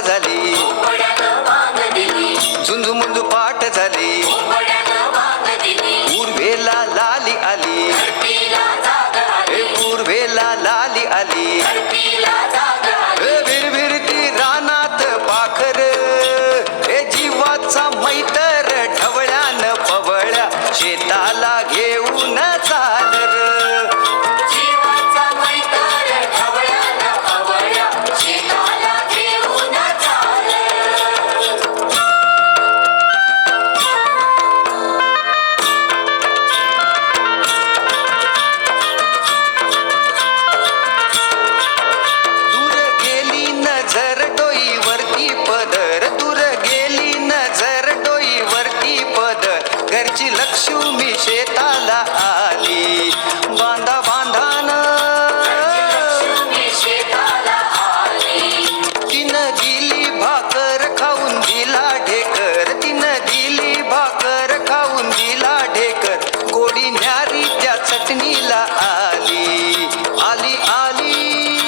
झाली. झुंजू मुंजू पाठ झाली. पूर्वेला लाली आली. हे पूर्वेला लाली आली. भिरभिरती रानात पाखर. हे जीवाचा मैत्र. घरची लक्ष्मी शेताला